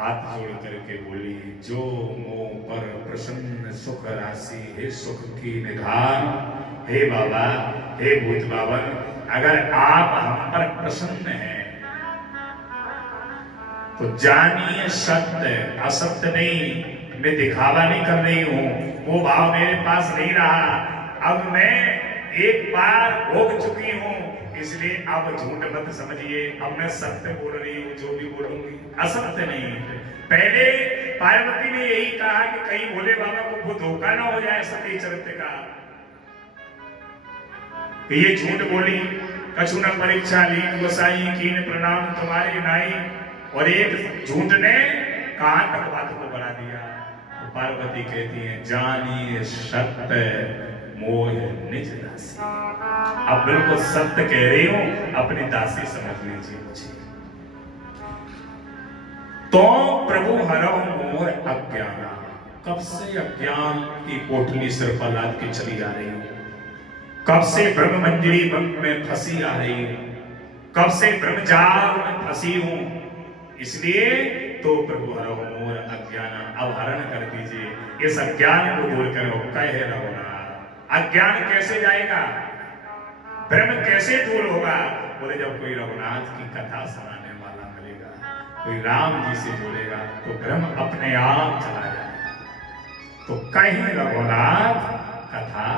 हाथ जोड़ करके बोली, जो मोह पर प्रसन्न सुख राशि, हे सुख की निधान, हे बाबा, हे भूत बावन, अगर आप हम पर प्रसन्न हैं तो जानिए सत्य असत्य नहीं, मैं दिखावा नहीं कर रही हूं, वो भाव मेरे पास नहीं रहा, अब मैं एक बार भोग चुकी हूं, इसलिए अब झूठ मत समझिए, अब मैं सत्य बोल रही हूं, जो भी बोलूंगी असत्य नहीं। पहले पार्वती ने यही कहा कि कहीं भोले बाबा को वो धोखा ना हो जाए सती चरित्र का, कि ये झूठ बोली, कछु न परीक्षा ली गोसाई कीन प्रणाम तुम्हारे नाई, और एक झूठ ने कहां तक बात को बढ़ा दिया। तो पार्वती कहती है, जानिए सत्य मोह निज दासी, अब बिल्कुल सत्य कह रही हूं, अपनी दासी समझ लीजिए मुझे। तो प्रभु हरौ मोर अज्ञान, कब से अज्ञान की कोठली सिर पर लाद के चली आ रही हूं, कब से ब्रह्म मंजरी में फंसी आ रही हूं, कब से ब्रह्मजाल में फंसी हूं, इसलिए तो प्रभु हरौ मोर अज्ञान, अब हरण कर दीजिए इस अज्ञान को दूर करो। कहे रघुनाथ, अज्ञान कैसे जाएगा, ब्रह्म कैसे दूर होगा, बोले जब कोई रघुनाथ की कथा सुनाने वाला मिलेगा, कोई राम जी से जुड़ेगा तो ब्रह्म अपने आप चला जाएगा। तो कहीं रघुनाथ कथा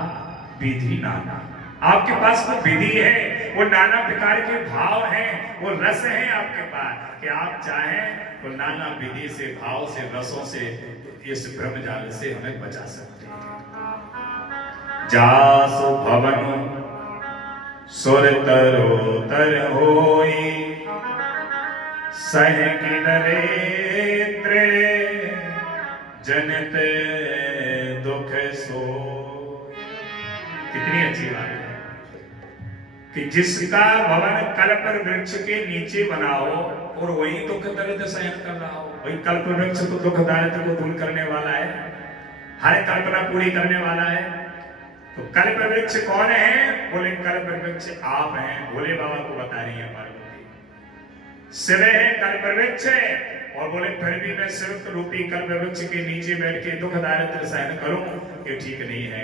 विधि नाना, आपके पास वो विधि है, वो नाना प्रकार के भाव हैं, वो रस हैं आपके पास, कि आप चाहें तो नाना विधि से, भाव से, रसों से इस ब्रह्मजाल से हमें बचा सकते हैं। जासु भवन सुर तरोतर होई, सह की नरेंद्र जनित दुख सो। कितनी अच्छी बात है कि जिसका भवन कल्प वृक्ष के नीचे बनाओ और वही दुख दर्द सहन कर रहा हो, वही कल्प वृक्ष तो दुख दर्द को दूर करने वाला है, हर कल्पना पूरी करने वाला है। तो कल्प वृक्ष कौन है, बोले कल्प वृक्ष आप हैं, भोले बाबा को बता रही है पार्वती। शिव है कल्प वृक्ष, और बोले फिर भी मैं शिव रूपी कल्प वृक्ष के नीचे बैठ के दुख दारिद्र सहन करूं, ये ठीक नहीं है,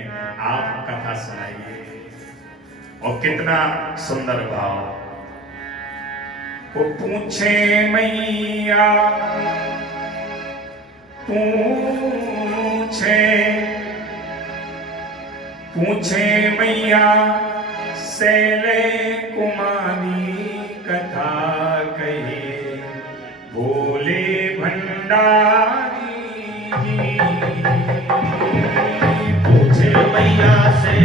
आप कथा सुनाइए। और कितना सुंदर भाव, वो पूछे मैया पूछे मैया शैले कुमारी कथा कहे, भोले भंडारी जी। पूछे मैया से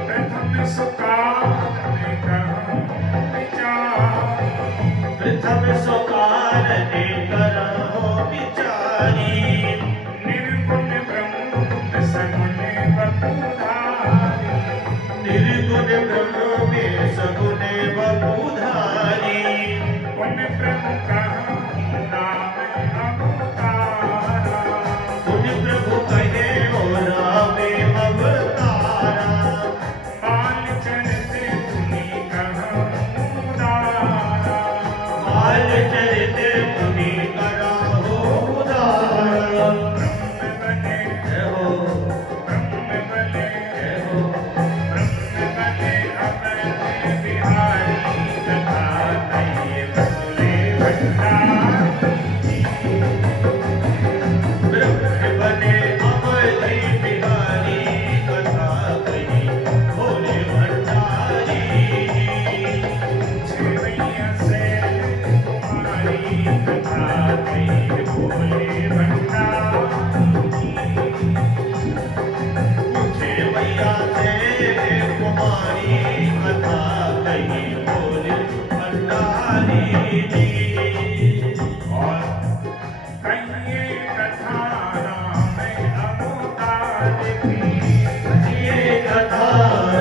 प्रथम सुकार ने कहा विचार सब सोकार ने करो विचारी निर्गुण ब्रह्म सगुण बपुधारी निर्गुण ब्रह्म में सगुण बपुधारी उन प्रभु कहूँ नाम अवतारा उन प्रभु कहे ओ राम अवतारा बाल चरित मुनि कहूँ दारा बाल चरित मुनि करो उदारा ब्रह्म बने जय हो ब्रह्म बने जय हो ब्रह्म बने अपने बिहारी कथा नहीं बसुरे भंडारी ब्रह्म बने अवधि बिहारी कथा कही भोले भंडारी मैया से तुम्हारी कथा कही भोले भंडारी मुझे मैया से कुमारी कथा कही भोले भंडारी और कहिए कथा राम अवतार की ये कथा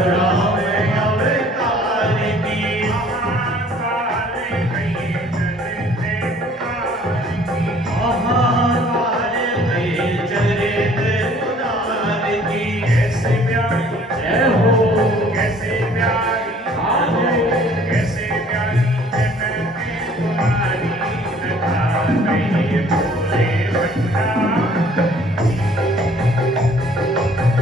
राम अवतार की महाकाल कहिए चलते उतार की महाकाल के चरित उदार की कैसे प्यारी जय हो कैसे प्यारी आहो कैसे प्यारी जनते तुम्हारी कथा कहिए भोले भंडारी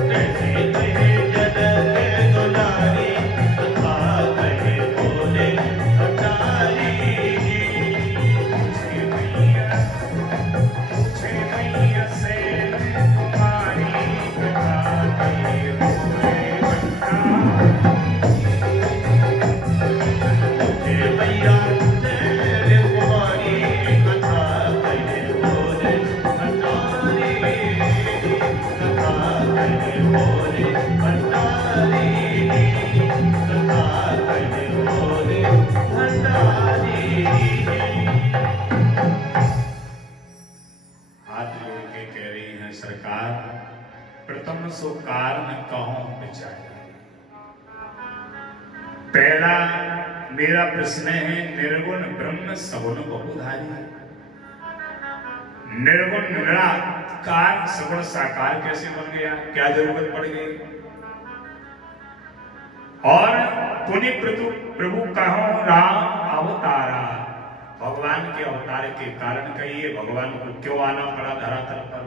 कैसे कहे जन के दुलारी कथा कहे भोले भंडारी पूछे मैया से तुम्हारी कथा कहिए भोले भंडारी मुझे मैया से कुमारी कथा कहे भोले भंडारी कथा कहे भोले भंडारी कथा कहे भोले भंडारी हाथ जोड़ के कह रही हैं सरकार प्रथम सो कारण कहूं विचार पहला मेरा प्रश्न है निर्गुण ब्रह्म सगुण बहुधारी निर्गुण निराकार सगुण साकार कैसे बन गया क्या जरूरत पड़ गई और पुण्य प्रभु कहो राम अवतारा भगवान के अवतार के कारण कहिए भगवान को क्यों आना पड़ा धरातल पर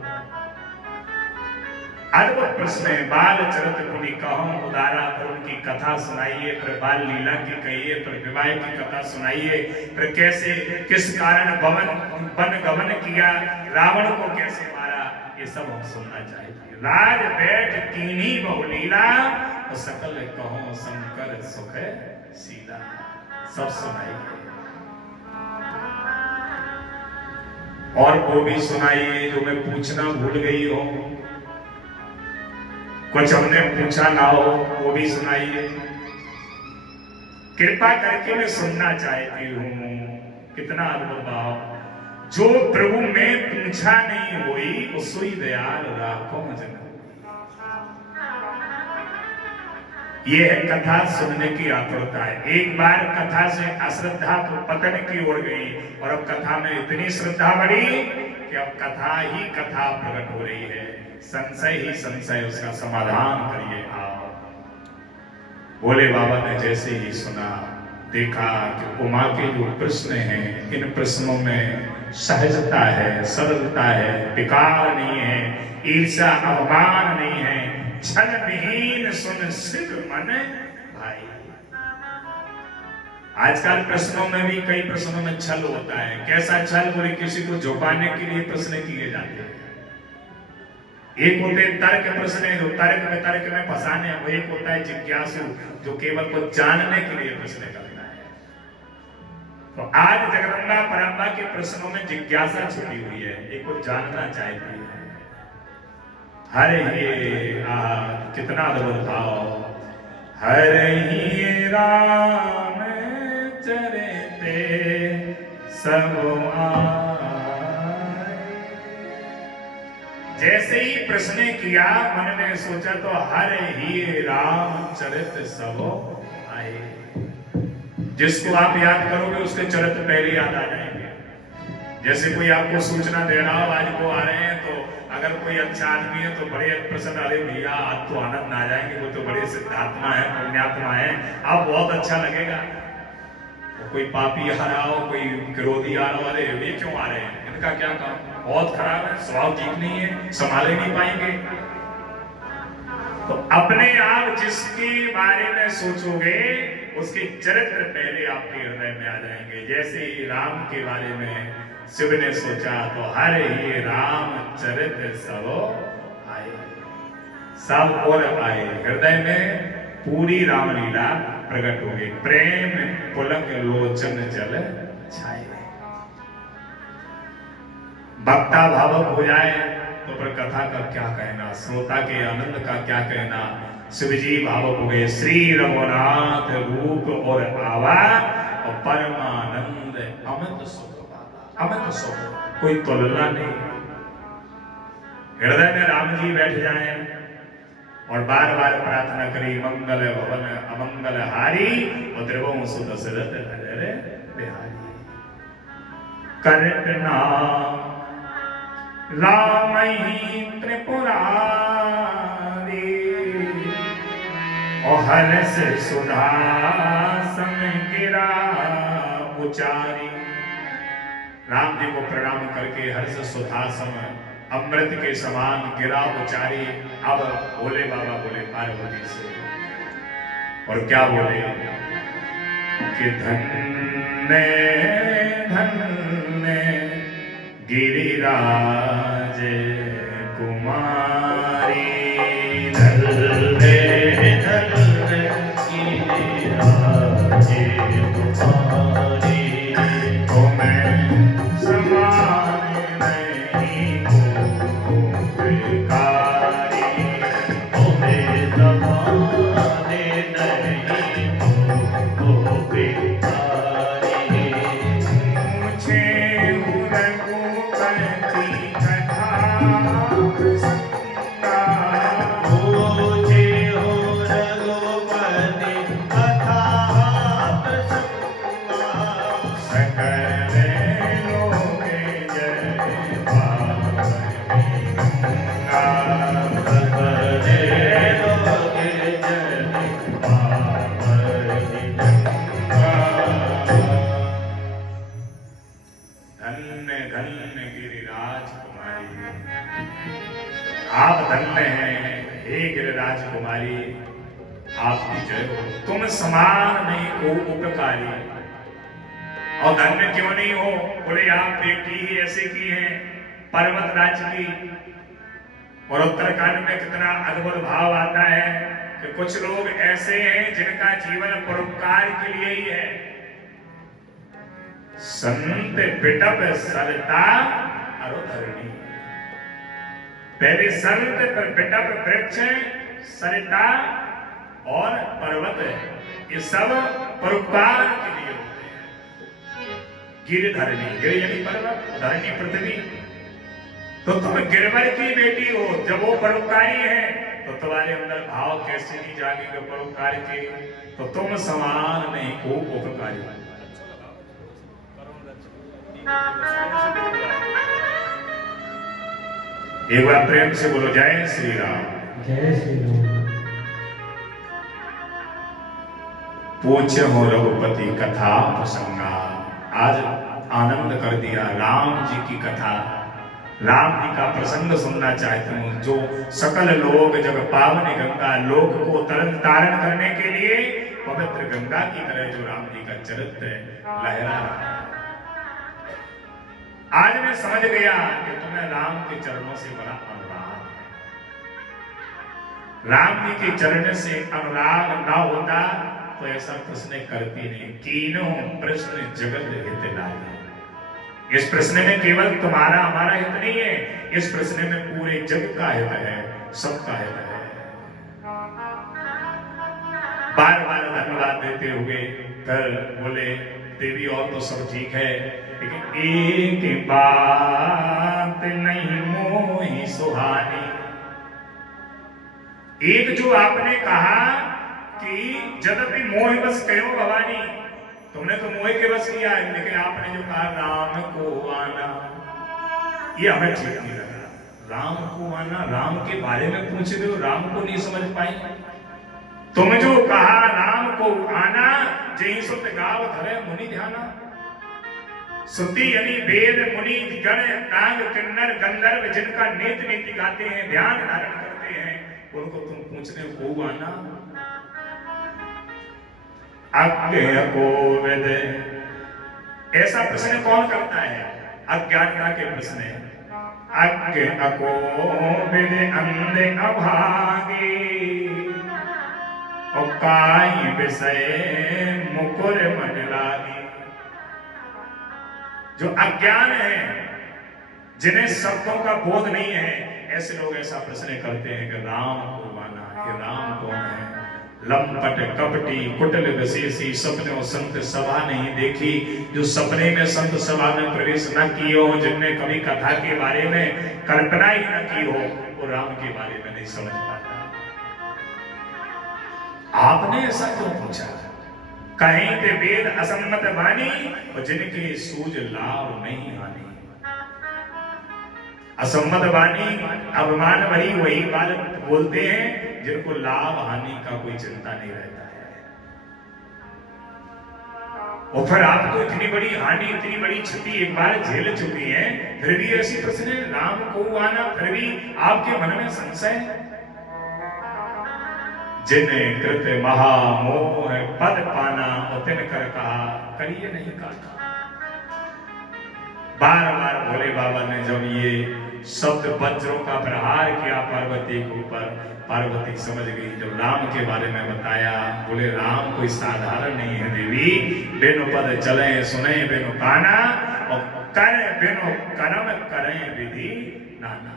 अद्भुत प्रश्न है बाल चरित मुनि कहो उदारा पर उनकी कथा सुनाइए फिर बाल लीला की कहिए फिर विवाह की कथा सुनाइए फिर कैसे किस कारण वन गमन किया रावण को कैसे मारा ये सब हम सुनना चाहते हैं राज बैठ कीनी बहुलीला और सकल कहो शंकर सुख सीधा सब सुनाइए और वो भी सुनाइए जो मैं पूछना भूल गई हूं कुछ हमने पूछा ना हो वो भी सुनाइए कृपा करके मैं सुनना चाहती हूँ कितना अद्भुत भाव जो प्रभु में पूछा नहीं हुई वो सुई दयाल राखो जन ये है कथा सुनने की आतुरता है एक बार कथा से अश्रद्धा तो पतन की ओर गई और अब कथा में इतनी श्रद्धा बढ़ी कि अब कथा ही कथा प्रकट हो रही है संशय ही संशय उसका समाधान करिए आओ भोले बाबा ने जैसे ही सुना देखा कि उमा के जो प्रश्न हैं इन प्रश्नों में सहजता है सरलता है विकार नहीं है ईर्षा अवमान नहीं है छल विहीन सुन शिव मन भाई आजकल प्रश्नों में भी कई प्रश्नों में छल होता है कैसा छल बोले किसी को झुकाने के लिए प्रश्न किए जाते हैं एक होते तर्क प्रश्न जो तर्क में फंसाने हैं वो एक होता है जिज्ञासु जो केवल कुछ जानने के लिए प्रश्न करता है तो आज जगदम्बा परम्बा के प्रश्नों में जिज्ञासा छुपी हुई है एक को जानना चाहती है हरे ये कितना अद्भुत भाव हरे ही राम चरते सब आए। जैसे ही प्रश्न ने किया, मन में सोचा तो हर ही रामचरित सब आए। जिसको आप याद करोगे उसके चरित्र पहले याद आ जाएंगे। जैसे कोई आपको सूचना दे रहा हो आज वो आ रहे हैं, तो अगर कोई अच्छा आदमी है तो बड़े प्रसन्न, अरे भैया आज तो आनंद आ जाएंगे, वो तो बड़े सिद्धात्मा है, पुण्यात्मा है, आप बहुत अच्छा लगेगा। तो कोई पापी आ रहा हो, कोई विरोधी आ रहा हो, अरे ये क्यों आ रहे हैं, इनका क्या काम, बहुत खराब है, स्वभाव ठीक नहीं है, संभाले नहीं पाएंगे। तो अपने आप जिसके बारे में सोचोगे उसके चरित्र पहले आपके हृदय में आ जाएंगे। जैसे ही राम के बारे में शिव ने सोचा तो हर ही राम चरित्र सब आए, सब और आए। हृदय में पूरी रामलीला प्रकट हो गई। प्रेम पुलक लोचन जल छाए। भक्ता भावक हो जाए तो पर कथा का क्या कहना, श्रोता के आनंद का क्या कहना। शिवजी भावुक हो गए। श्री रघुनाथ रूप और आवा और परमानंद अमित सुख, अमित सुख, कोई तुलना नहीं। हृदय में राम जी बैठ जाएं और बार बार प्रार्थना करी, मंगल भवन अमंगल हारी और द्रवों सुत दशरथ हरे बिहारी। करना राम ही त्रिपुरारी और हर्ष सुधा सम गिरा उचारी। राम जी को प्रणाम करके हर्ष सुधा सम अमृत के समान गिरा उचारी। अब भोले बाबा बोले पार्वती से, और क्या बोले कि धन्य धन्य गिरिराज कुमारी, धन्य धन्य गिरिराज कुमारी, तुम्हें समान नहीं को बेकारी, तुम्हें समाने नहीं को बेकारी। मुझे रघुपति कथा प्रसंगा, मुझे हो रघुपति कथा प्रसंगा, सकल लोग जय पावनी गंगा, सकल लोग जय पावनी गंगा। धन्य धन्य गिरिराज कुमारी, आप धन्य हैं हे गिरिराज कुमारी, आपकी जय हो। तुम समान नहीं को उपकारी, और धन्य क्यों नहीं हो, बोले आप बेटी ही ऐसे की हैं पर्वत राज की। और उत्तराखंड में कितना अद्भुत भाव आता है कि कुछ लोग ऐसे हैं जिनका जीवन परोपकार के लिए ही है। संत पिटप सरता अरुधरणी, पहले संत पर पिटप वृक्ष सरिता और पर्वत, ये सब परोपकार के लिए होते हैं। गिरधरणी, गिर यानी पर्वत, धरणी पृथ्वी। तो तुम गिरवर की बेटी हो, जब वो परोपकारी है तो तुम्हारे अंदर भाव कैसे नहीं जागेंगे परोपकार के। तो तुम समान नहीं को उपकारी। एक बार प्रेम से बोलो जय श्री राम। जय श्री राम। पूज्य हो रघुपति कथा प्रसंगा। आज आनंद कर दिया राम जी की कथा, राम जी का प्रसंग सुनना चाहती हूँ। जो सकल लोग जग पावनी गंगा, लोक को तरन तारण करने के लिए पवित्र गंगा की तरह जो राम जी का चरित्र लहरा रहा है। आज मैं समझ गया कि तुम्हें राम के चरणों से बड़ा अनुराग है। राम जी के चरण से अनुराग ना होता तो ऐसा प्रश्न करती नहीं। तीनों प्रश्न जगत हित लाए। इस प्रश्न में केवल तुम्हारा हमारा हित नहीं है, इस प्रश्न में पूरे जग का हित है, सबका हित है। बार बार धन्यवाद देते हुए कल बोले देवी और तो सब ठीक है, लेकिन एक बात नहीं मोही सुहानी। एक जो आपने कहा कि जदपि मोह बस कहो भवानी, तुमने तो मोह के बस किया है, लेकिन आपने जो कहा राम को आना, ये हमें ठीक नहीं लगा। राम को आना, राम के बारे में पूछ रहे हो, राम को नहीं समझ पाई। तुम जो कहा राम को आना, जय सुत गाव धरे मुनि ध्याना। सुति यानी वेद मुनि गण नाग किन्नर गंधर्व जिनका नेत्र नीति गाते हैं, ध्यान धारण करते हैं, उनको तुम पूछने को आना। अज्ञ कोविद, ऐसा प्रश्न कौन करता है? अज्ञानता के प्रश्न है। अज्ञ अकोविद अंधे अभागे, और काई विषय मुकुर मन लागे। जो अज्ञान है, जिन्हें शब्दों का बोध नहीं है, ऐसे लोग ऐसा प्रश्न करते हैं कि राम को आना, ये राम कौन है? लंपट कपटी कुटिल विशेषी, सपने और संत सभा नहीं देखी। जो सपने में संत सभा में प्रवेश न किए हो, जिनने कभी कथा के बारे में कल्पना ही न की हो, वो राम के बारे में नहीं समझ पाता। आपने ऐसा क्यों पूछा? कहीं ते वेद असम्मत वाणी, और जिनके सूझ लाभ नहीं हानि। असम्मत वाणी अवमान भरी वही बात बोलते हैं जिनको लाभ हानि का कोई चिंता नहीं रहता है। और फिर आप तो इतनी बड़ी हानि, इतनी बड़ी क्षति एक बार झेल चुकी हैं, फिर भी ऐसी प्रश्न राम को आना, फिर भी आपके मन में संशय। जिन कृत महामोह पद पाना, और तिन कर कहा करिए नहीं काका। बार बार भोले बाबा ने जब ये शब्द वज्रों का प्रहार किया पार्वती के ऊपर, पार्वती समझ गई। जब राम के बारे में बताया, बोले राम कोई साधारण नहीं है देवी। बेनो पद चले सुने बेनो काना, और कर बेनो कर्म करें विधि नाना।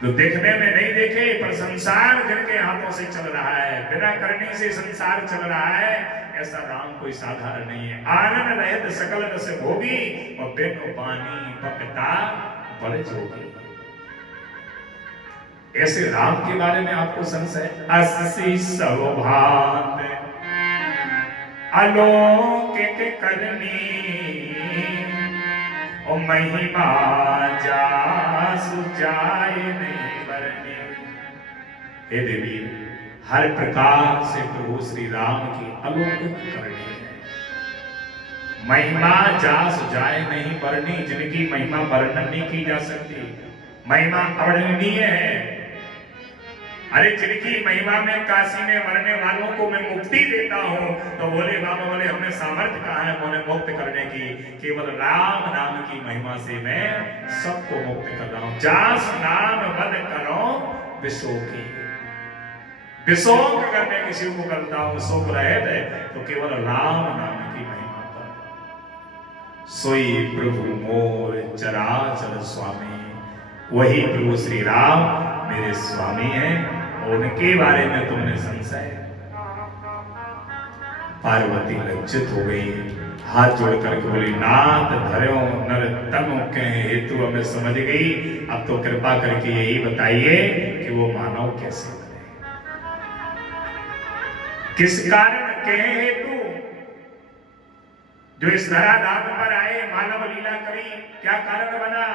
तो देखने में नहीं देखे, पर संसार जिनके हाथों से चल रहा है, बिना करने से संसार चल रहा है, ऐसा राम कोई साधारण नहीं है। आनंद रहित सकल रस भोगी, और बिनु पानी पकता बड़े जोगी। ऐसे राम के बारे में आपको संशय? अस्सी सौभाग्य अलौकिक करनी, और महिमा जासु जाए नहीं बरनी। हे देवी, हर प्रकार से प्रभु श्री राम की अलौकिक करनी है। महिमा जासु जाए नहीं बरनी, जिनकी महिमा वर्णन नहीं की जा सकती, महिमा अवर्णनीय है। अरे जिनकी महिमा में काशी में मरने वालों को मैं मुक्ति देता हूं, तो बोले बाबा बोले हमें सामर्थ्य कहाँ है उन्हें मुक्त करने की? केवल राम नाम की महिमा से मैं सबको मुक्त कर रहा हूं। जास नाम वद करो विशोकी। विशोक अगर मैं किसी को करता हूं, शोक रहे तो केवल राम नाम की महिमा पर। सोई प्रभु मोर चराचर स्वामी, वही प्रभु श्री राम मेरे स्वामी हैं, उनके बारे में तुमने संशय? पार्वती लज्जित हो गई, हाथ जोड़ करके बोली नाथ धर्यो नर तनु के हेतु हमें समझ गई। अब तो कृपा करके यही बताइए कि वो मानव कैसे बने, किस कारण के हेतु जो इस धराधाम पर आए, मानव लीला करी, क्या कारण बना?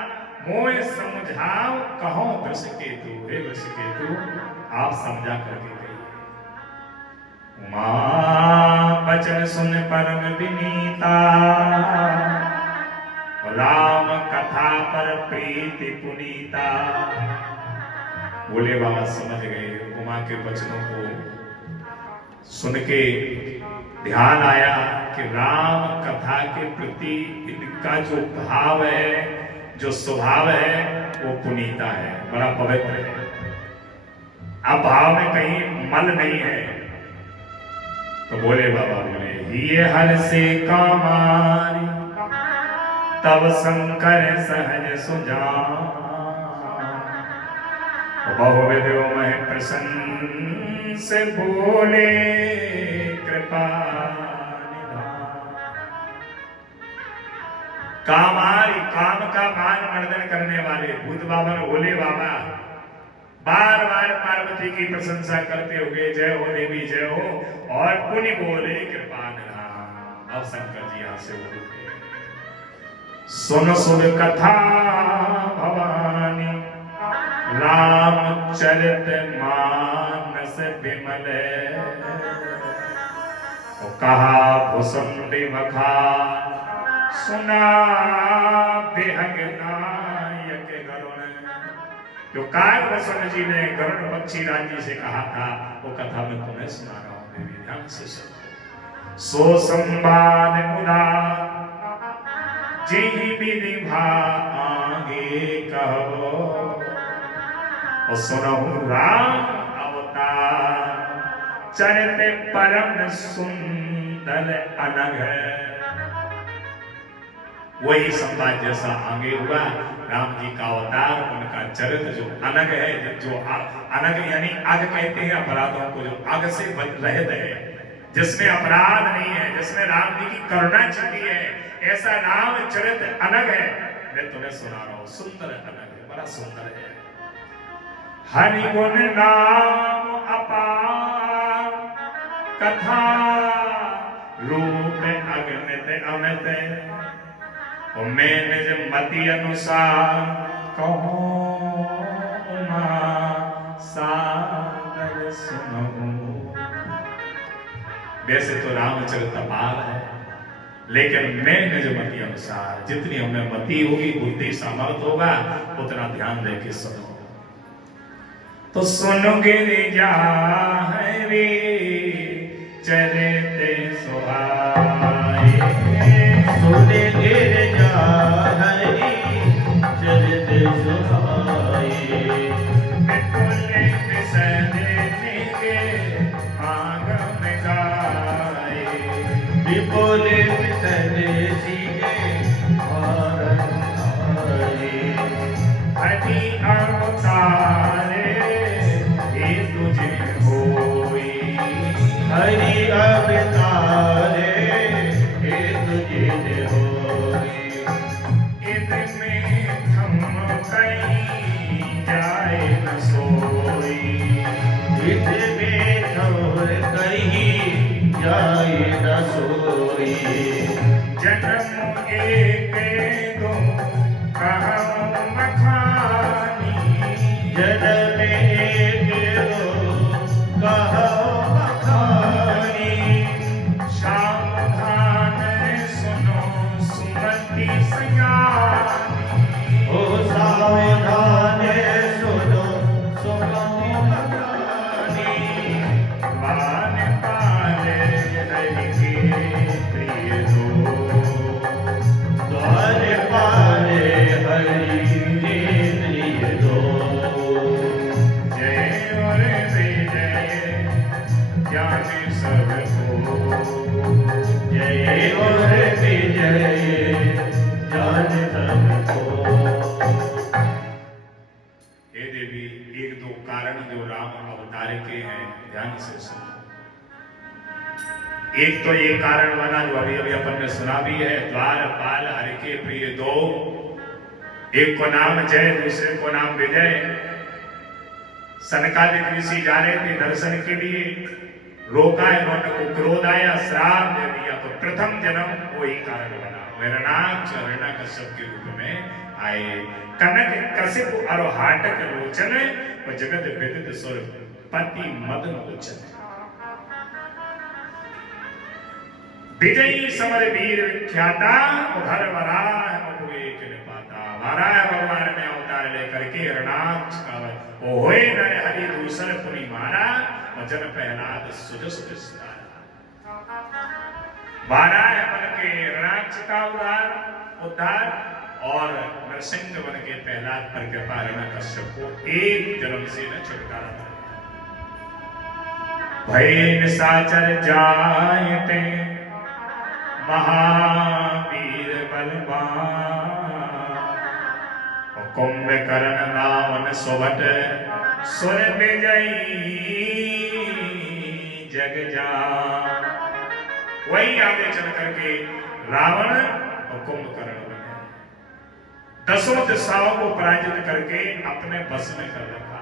मोह समझाओ कहो वृष केतु। हे वृष केतु, आप समझा करके कहिए। उमा बचन सुन परम विनीता, राम कथा पर प्रीति पुनीता। बोले बाबा समझ गए, उमा के वचनों को सुन के ध्यान आया कि राम कथा के प्रति इनका जो भाव है, जो स्वभाव है, वो पुनीता है, बड़ा पवित्र है। अब भाव में कहीं मल नहीं है। तो बोले बाबा बोले ये हर से कामारी, तब शंकर सहज सुजान। बहुविधो में प्रसन्न से बोले कृपा निधान। कामारी काम का मान मर्दन करने वाले भूत बाबा भोले बाबा बार बार पार्वती की प्रशंसा करते हुए जय हो देवी जय हो, और पुण्य बोले कृपा निधान। अब शंकर जी यहाँ से बोलते सुन सुन कथा भवानी रामचरित मानस विमल, कहा भुसुंडी मखा सुना बेहग नायक गरुण। जो काग जी ने गरुड़ पक्षी राज जी से कहा था वो कथा मैं तुम्हें सुना रहा हूं, देवी ध्यान से सुनो। सो संवाद मुदा जेहि विधि आगे कहो, और सुनहु राम अवतार चरित परम सुंदर अनघ। वही संवाद जैसा आगे हुआ, राम जी का अवतार, उनका चरित्र जो अनघ है, जो अनघ यानी आग कहते हैं अपराधों को, जो आग से रहित है, जिसमें अपराध नहीं है, जिसमें राम जी की करुणा छिपी है, ऐसा राम चरित्र अनघ है। मैं तुम्हें सुना रहा हूं, सुंदर अनघ है, बड़ा सुंदर है। हरि गुण नाम अपार कथा रूप अगणित अमित, और मैं निज मति अनुसार कहूं सागर सुनूं। वैसे तो रामचरित अपार है, लेकिन मैं निज मति अनुसार, जितनी हमें मति होगी, बुद्धि सामर्थ होगा, उतना ध्यान दे के सुनो। तो सुनोगे जा रे चरित सुहाए, सुने गिर जा हरि चरित सुहाए, बिपुल बिसरे निगे आगम गाए, विपुल बिसरे सीगे आगम गाए। हरि अवतारे हे तुझे होई, हरि अवतारे हे तुझे होई, इनमें थम कहीं जाए न सोई, इसमें छोड़ कहीं जाए न सोई। जन्म एक दो कहूं मखानी, जन्म एक दो कहो बखानी, सावधान सुनो सुमति सयानी, ओ सावधान सुनो सुमति बखानी। बान पाले हरि के प्रिय दो, द्वार पाले हरि के प्रिय दो, जय और विजय ज्ञान सब हो, जय और विजय जान सबको। हे देवी, एक दो कारण जो राम अवतार के हैं, ध्यान से सुनो। एक तो ये कारण बना जो अभी अभी अपन ने सुना भी है, द्वार पाल हरि के प्रिय दो, एक को नाम जय, दूसरे को नाम विजय। सनकादिक ऋषि जा रहे थे दर्शन के लिए, रोका, इन्होंने को क्रोध आया, श्राप दे दिया, तो प्रथम जन्म वही कारण बना। हिरणाक्ष हिरण्यकश्यप के रूप में आए। कनक कशिप और हाटक लोचन, और जगत विदित सुर पति मदन लोचन। विजयी समर वीर विख्याता, उधर वराह उपवेक निपाता। वराह भगवान ने अवतार लेकर के हिरणाक्ष का ओहे नर हरि दूसर पुनि मारा, और जन प्रहलाद सुजस विस्तारा। वराह बन के हिरणाक्ष का उद्धार, और नरसिंह बन के प्रहलाद पर कृपा हिरण्यकश्यप को एक जन्म से न छुटकारा मिला। भय निशाचर जायते महावीर बलवान, कुंभकर्ण रावण सुभट सुर विजयी जग जान। वही आगे चल करके रावण और कुंभकर्ण बने। दसों दिशाओं को पराजित करके अपने बस में कर रखा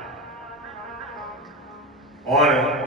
और